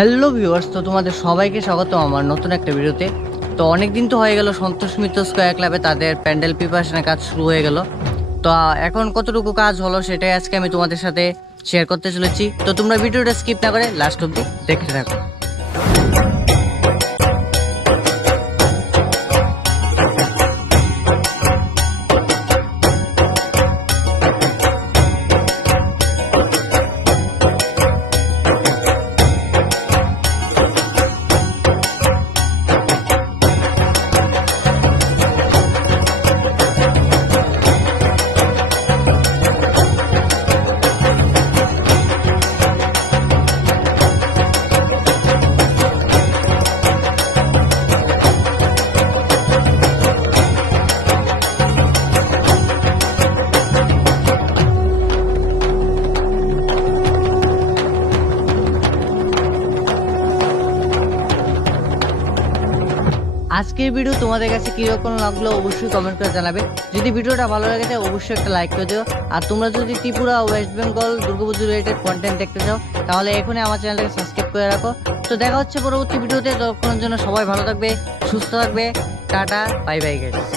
Hello viewers, তো তোমাদের সবাইকে স্বাগত আমার নতুন একটা ভিডিওতে। তো অনেক দিন তো হয়ে গেল সন্তোষ মিত্র স্কয়ার ক্লাবে তাদের প্যান্ডেল প্রিপারেশনের কাজ শুরু হয়ে গেল। তো এখন কতটুকু কাজ হলো সেটাই আজকে আমি তোমাদের সাথে শেয়ার করতে চলেছি। তো তোমরা ভিডিওটা স্কিপ না করে লাস্ট অবধি দেখতে থাকো। আজকের ভিডিও তোমাদের কাছে কিরকম লাগলো অবশ্যই কমেন্ট করে জানাবে। যদি ভিডিওটা ভালো লাগে তাহলে অবশ্যই একটা লাইক করে দিও। আর তোমরা যদি Tripura West Bengal Durga Puja related content দেখতে চাও তাহলে এখনই আমার চ্যানেলটাকে সাবস্ক্রাইব করে রাখো। তো দেখা হচ্ছে পরবর্তী ভিডিওতে, ততক্ষণের জন্য সবাই ভালো থাকবে, সুস্থ থাকবে। Tata, bye bye guys.